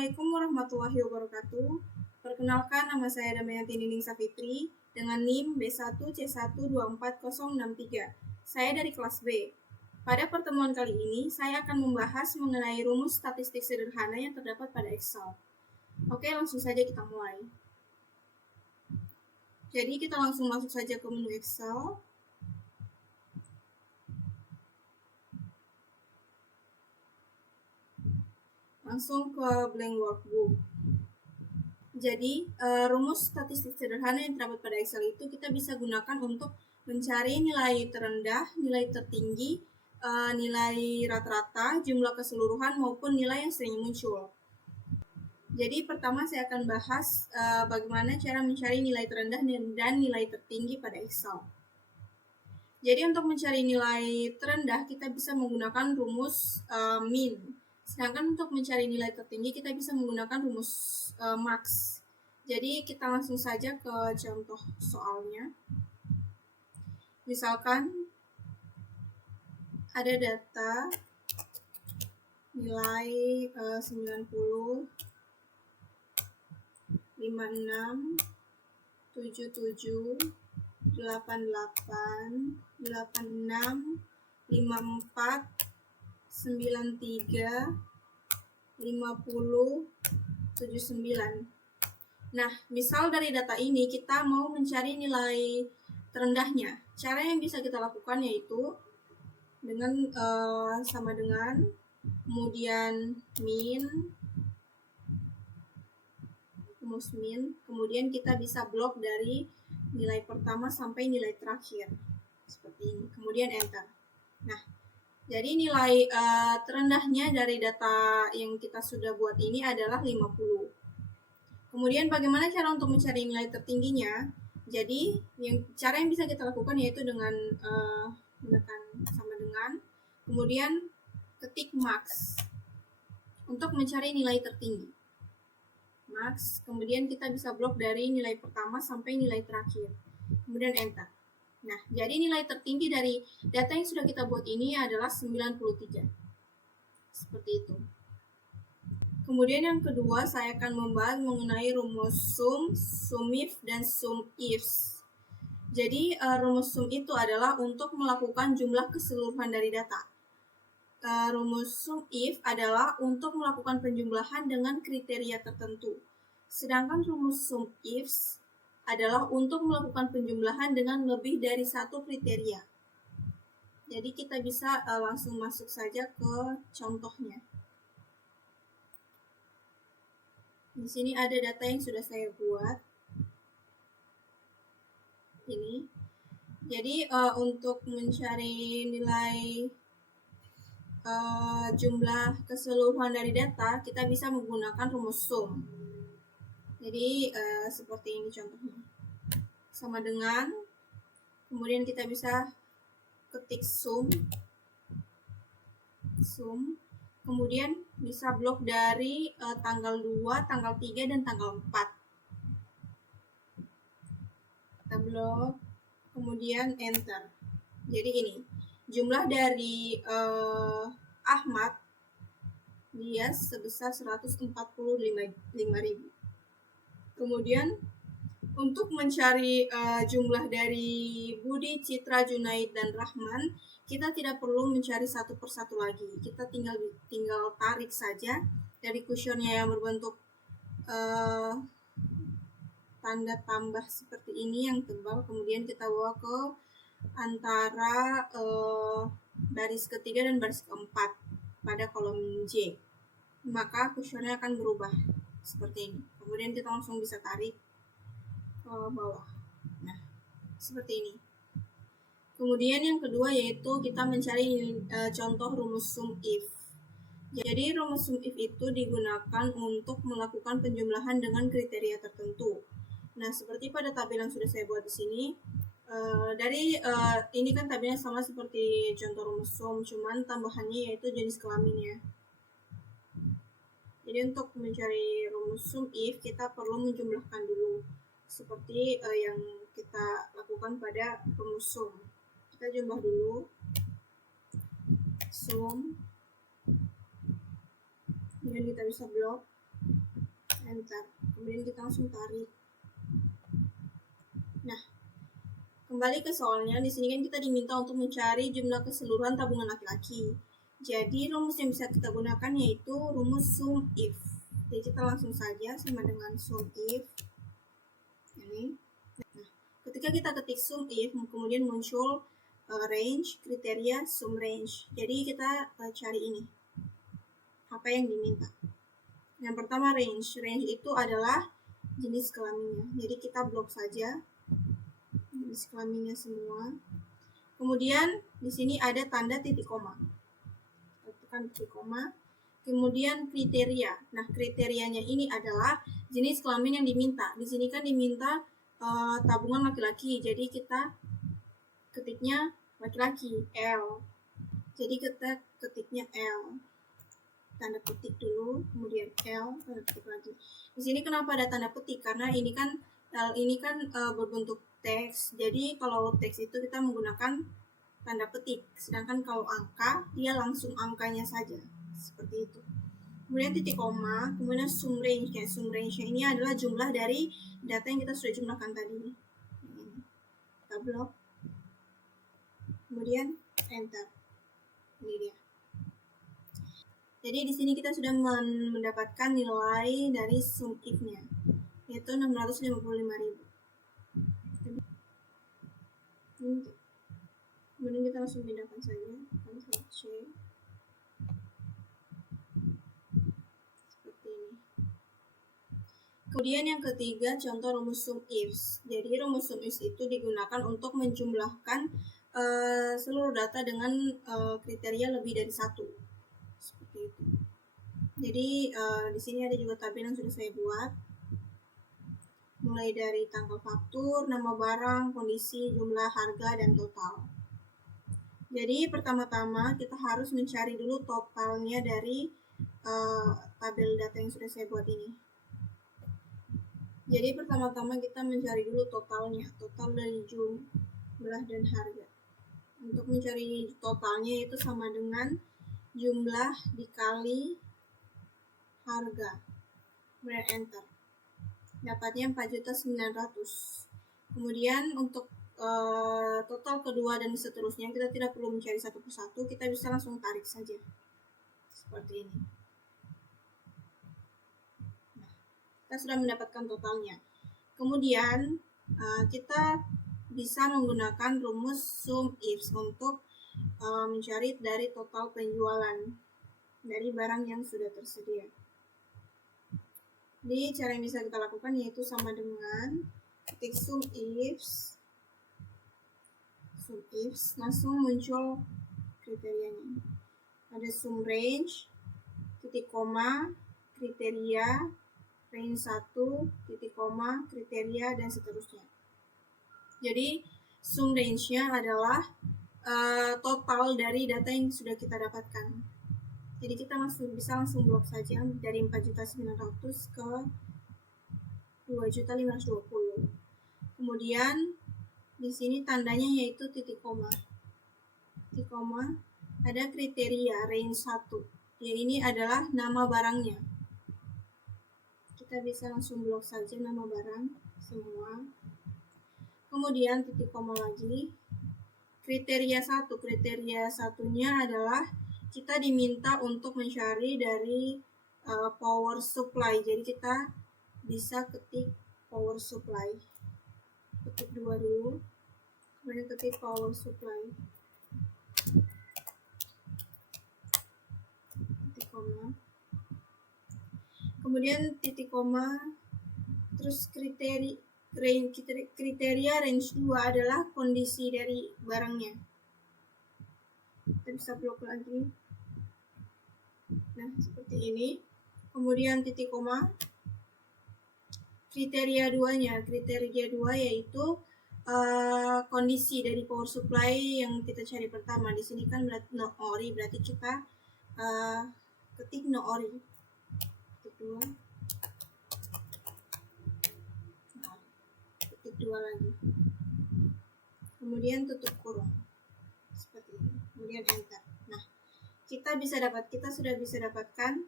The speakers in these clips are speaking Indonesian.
Assalamualaikum warahmatullahi wabarakatuh. Perkenalkan, nama saya Damayanti Nining Safitri dengan NIM B1C1244063. Saya dari kelas B. Pada pertemuan kali ini, saya akan membahas mengenai rumus statistik sederhana yang terdapat pada Excel. Oke, langsung saja kita mulai. Jadi kita langsung masuk saja ke menu Excel. Langsung ke blank workbook. Jadi, rumus statistik sederhana yang terdapat pada Excel itu kita bisa gunakan untuk mencari nilai terendah, nilai tertinggi, nilai rata-rata, jumlah keseluruhan, maupun nilai yang sering muncul. Jadi, pertama saya akan bahas bagaimana cara mencari nilai terendah dan nilai tertinggi pada Excel. Jadi, untuk mencari nilai terendah, kita bisa menggunakan rumus min. Sedangkan untuk mencari nilai tertinggi, kita bisa menggunakan rumus max. Jadi, kita langsung saja ke contoh soalnya. Misalkan, ada data nilai 90, 56, 77, 88, 86, 54, 93, 50, 79. Nah, misal dari data ini kita mau mencari nilai terendahnya. Cara yang bisa kita lakukan yaitu dengan sama dengan kemudian rumus min, kemudian kita bisa blok dari nilai pertama sampai nilai terakhir seperti ini, kemudian enter. Nah, jadi nilai terendahnya dari data yang kita sudah buat ini adalah 50. Kemudian bagaimana cara untuk mencari nilai tertingginya? Jadi cara yang bisa kita lakukan yaitu dengan menekan sama dengan, kemudian ketik max untuk mencari nilai tertinggi. Max, kemudian kita bisa blok dari nilai pertama sampai nilai terakhir. Kemudian enter. Nah, jadi nilai tertinggi dari data yang sudah kita buat ini adalah 93. Seperti itu. Kemudian yang kedua, saya akan membahas mengenai rumus sum, sumif, dan sumifs. Jadi, rumus sum itu adalah untuk melakukan jumlah keseluruhan dari data. Rumus sumif adalah untuk melakukan penjumlahan dengan kriteria tertentu. Sedangkan rumus sumifs adalah untuk melakukan penjumlahan dengan lebih dari satu kriteria. Jadi, kita bisa langsung masuk saja ke contohnya. Di sini ada data yang sudah saya buat. Ini. Jadi untuk mencari nilai jumlah keseluruhan dari data, kita bisa menggunakan rumus sum. Jadi seperti ini contohnya. Sama dengan, kemudian kita bisa ketik sum, kemudian bisa blok dari tanggal 2, tanggal 3, dan tanggal 4. Kita blok, kemudian enter. Jadi ini, jumlah dari Ahmad, dia sebesar 145.000. Kemudian, untuk mencari jumlah dari Budi, Citra, Junaid, dan Rahman, kita tidak perlu mencari satu persatu lagi. Kita tinggal tarik saja dari kuesioner yang berbentuk tanda tambah seperti ini yang tebal, kemudian kita bawa ke antara baris ketiga dan baris keempat pada kolom J. Maka kuesioner akan berubah seperti ini. Kemudian kita langsung bisa tarik ke bawah. Nah, seperti ini. Kemudian yang kedua yaitu kita mencari contoh rumus sumif. Jadi rumus sumif itu digunakan untuk melakukan penjumlahan dengan kriteria tertentu. Nah, seperti pada tabel yang sudah saya buat di sini, ini kan tabelnya sama seperti contoh rumus sum, cuman tambahannya yaitu jenis kelaminnya. Jadi untuk mencari rumus sumif kita perlu menjumlahkan dulu, seperti yang kita lakukan pada rumus sum. Kita jumlah dulu sum, kemudian kita bisa blok. enter. Kemudian kita langsung tarik. Nah, kembali ke soalnya, di sini kan kita diminta untuk mencari jumlah keseluruhan tabungan laki-laki. Jadi rumus yang bisa kita gunakan yaitu rumus sum if. Jadi kita langsung saja sama dengan sum if. Ini. Nah, ketika kita ketik sum if, kemudian muncul range, kriteria, sum range. Jadi kita cari ini. Apa yang diminta? Yang pertama range. Range itu adalah jenis kelaminnya. Jadi kita blok saja jenis kelaminnya semua. Kemudian di sini ada tanda titik koma. Tekan titik koma. Kemudian kriteria. Nah, kriterianya ini adalah jenis kelamin yang diminta. Di sini kan diminta tabungan laki-laki. Jadi kita ketiknya laki-laki, L. Jadi kita ketiknya L. Tanda petik dulu, kemudian L, tanda petik lagi. Di sini kenapa ada tanda petik? Karena ini kan L ini kan berbentuk teks. Jadi kalau teks itu kita menggunakan tanda petik. Sedangkan kalau angka, dia langsung angkanya saja. Seperti itu. Kemudian titik koma, kemudian sum range. Sum range ini adalah jumlah dari data yang kita sudah jumlahkan tadi. Kita blok. Kemudian enter. Ini dia. Jadi di sini kita sudah mendapatkan nilai dari sum if-nya, yaitu 655.000. Kemudian kita langsung pindahkan saja, Ctrl C. Seperti ini. Kemudian yang ketiga, contoh rumus sum if. Jadi rumus sum if itu digunakan untuk menjumlahkan seluruh data dengan kriteria lebih dari satu. Seperti itu. Jadi di sini ada juga tabel yang sudah saya buat, mulai dari tanggal faktur, nama barang, kondisi, jumlah, harga, dan total. Jadi pertama-tama kita harus mencari dulu totalnya dari tabel data yang sudah saya buat ini. Jadi pertama-tama kita mencari dulu totalnya, total dari jumlah dan harga. Untuk mencari totalnya itu sama dengan jumlah dikali harga. Kemudian enter. Dapatnya 4.900.000. Kemudian untuk total kedua dan seterusnya kita tidak perlu mencari satu persatu, kita bisa langsung tarik saja. Seperti ini. Nah, kita sudah mendapatkan totalnya. Kemudian kita bisa menggunakan rumus sum if untuk mencari dari total penjualan dari barang yang sudah tersedia. Jadi cara yang bisa kita lakukan yaitu sama dengan ketik sum if, langsung muncul kriterianya. Ada sum range, titik koma, kriteria, range 1, titik koma, kriteria, dan seterusnya. Jadi sum range-nya adalah total dari data yang sudah kita dapatkan. Jadi kita bisa langsung blok saja dari 4.900.000 ke 2.520.000. Kemudian di sini tandanya yaitu titik koma. Titik koma, ada kriteria range 1. Yang ini adalah nama barangnya. Kita bisa langsung blok saja nama barang semua. Kemudian titik koma lagi. Kriteria 1. Kriteria satunya adalah kita diminta untuk mencari dari power supply. Jadi kita bisa ketik power supply. Ketik 2 dulu. Kemudian ketik power supply. Titik koma. Kemudian titik koma. Terus kriteria range 2 adalah kondisi dari barangnya. Kita bisa blok lagi. Nah, seperti ini. Kemudian titik koma. Kriteria 2-nya. Kriteria 2 yaitu kondisi dari power supply yang kita cari pertama. Di sini kan berarti no ori, berarti kita ketik no ori. Ketik 2. Ketik 2 lagi. Kemudian tutup kurung. Seperti ini. Kemudian enter. Nah, kita sudah bisa dapatkan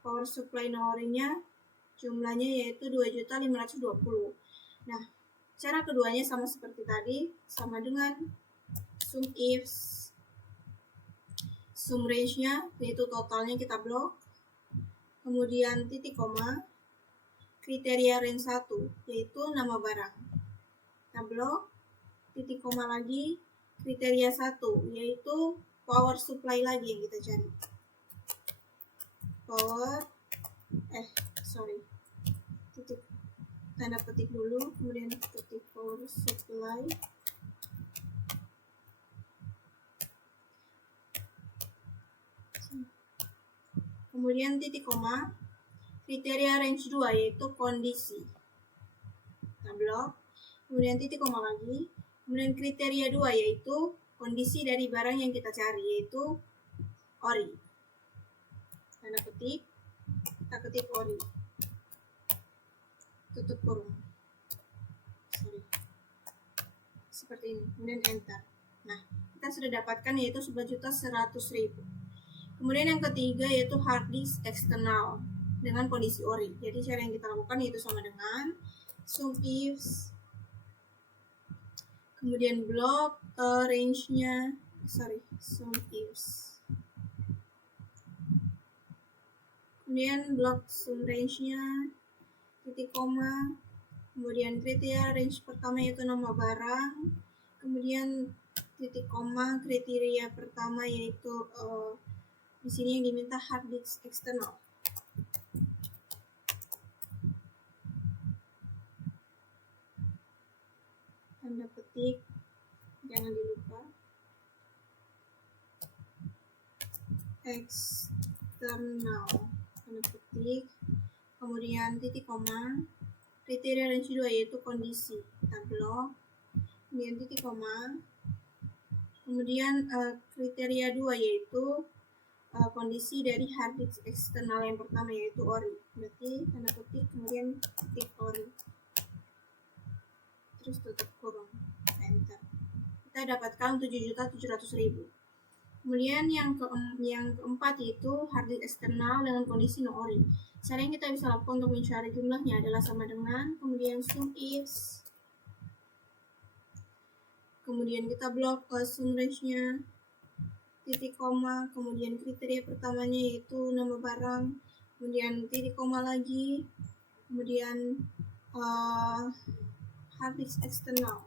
power supply no ori-nya jumlahnya yaitu 2.520.000. Nah, cara keduanya sama seperti tadi, sama dengan sum if sum range-nya yaitu totalnya kita blok, kemudian titik koma, kriteria range 1 yaitu nama barang. Kita blok, titik koma lagi, kriteria 1 yaitu power supply lagi yang kita cari. Titik tanda petik dulu, kemudian titik power supply. Kemudian titik koma, kriteria range 2 yaitu kondisi. Kita blok, kemudian titik koma lagi, kemudian kriteria 2 yaitu kondisi dari barang yang kita cari yaitu ori. Tanda petik, kita ketik ori, tutup kurung. Seperti ini, kemudian enter. Nah, kita sudah dapatkan yaitu 11.100.000. Kemudian yang ketiga yaitu hard disk eksternal dengan kondisi ori. Jadi cara yang kita lakukan yaitu sama dengan sum if, kemudian blok range-nya, sum if, kemudian blok sum range-nya, titik koma, kemudian kriteria range pertama yaitu nama barang, kemudian titik koma, kriteria pertama yaitu di sini yang diminta hard disk eksternal. Tanda petik, jangan dilupa, eksternal, tanda petik, kemudian titik koma, kriteria range 2 yaitu kondisi, kita blok, kemudian titik koma, kemudian kriteria 2 yaitu kondisi dari hard disk eksternal yang pertama yaitu ori. Berarti tanda petik, kemudian titik ori, terus tutup kurung, enter. Kita dapatkan 7.700.000. Kemudian yang keempat yaitu hard disk eksternal dengan kondisi no ori. Cara yang kita bisa lakukan untuk mencari jumlahnya adalah sama dengan kemudian sum if, kemudian kita blok sum range-nya, titik koma, kemudian kriteria pertamanya yaitu nama barang, kemudian titik koma lagi, kemudian hard disk eksternal.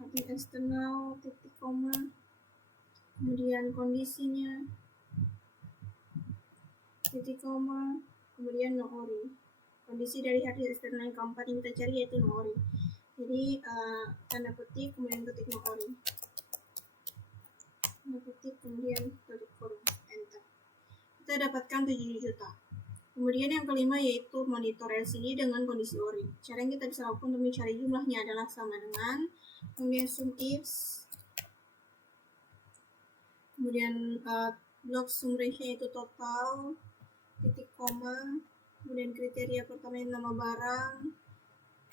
Hard disk eksternal, titik koma, kemudian kondisinya, titik koma, kemudian no ori. Kondisi dari hard disk eksternal yang keempat yang kita cari yaitu no ori. Jadi tanda petik, kemudian ketik no ori, tanda petik, kemudian tutup kurung, enter. Kita dapatkan 7 juta. Kemudian yang kelima yaitu monitor LCD dengan kondisi ori. Cara yang kita bisa lakukan untuk mencari jumlahnya adalah sama dengan kemudian sum if, kemudian blok sum range-nya itu total, titik koma, kemudian kriteria pertama nama barang,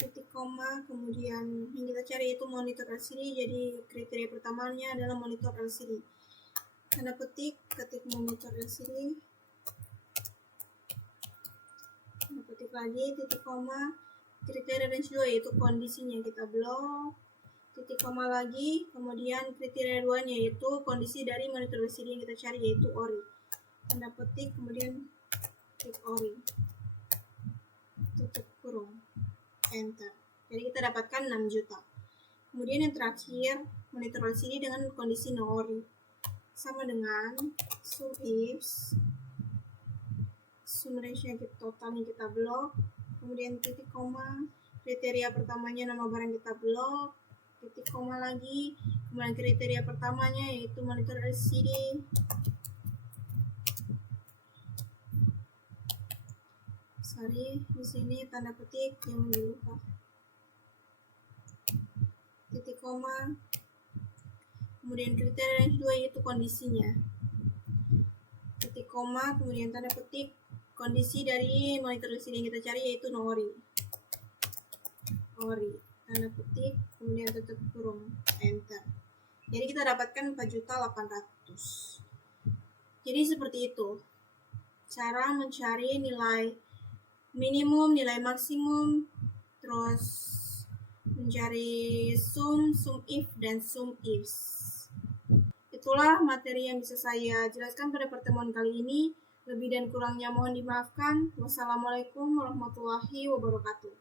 titik koma, kemudian yang kita cari itu monitor LCD, jadi kriteria pertamanya adalah monitor LCD. Tanda petik, ketik monitor LCD, tanda petik lagi, titik koma, kriteria range 2 yaitu kondisinya kita blok, titik koma lagi, kemudian kriteria 2 nya yaitu kondisi dari monitor LCD yang kita cari yaitu ori. Tanda petik, kemudian titik ori, tutup kurung, enter. Jadi kita dapatkan 6 juta. Kemudian yang terakhir monitor LCD dengan kondisi no ori, sama dengan sum if, sum range-nya totalnya kita blok, kemudian titik koma, kriteria pertamanya nama barang kita blok, titik koma lagi, kemudian kriteria pertamanya yaitu monitor LCD, di sini tanda petik, jangan dilupa, titik koma, kemudian kriteria range 2 yaitu kondisinya, titik koma, kemudian tanda petik, kondisi dari monitor LCD yang kita cari yaitu no ori, tanda petik, kemudian tutup kurung, enter. Jadi kita dapatkan 4.800.000. Jadi seperti itu cara mencari nilai minimum, nilai maksimum, terus mencari sum if, dan sum ifs. Itulah materi yang bisa saya jelaskan pada pertemuan kali ini. Lebih dan kurangnya mohon dimaafkan. Wassalamualaikum warahmatullahi wabarakatuh.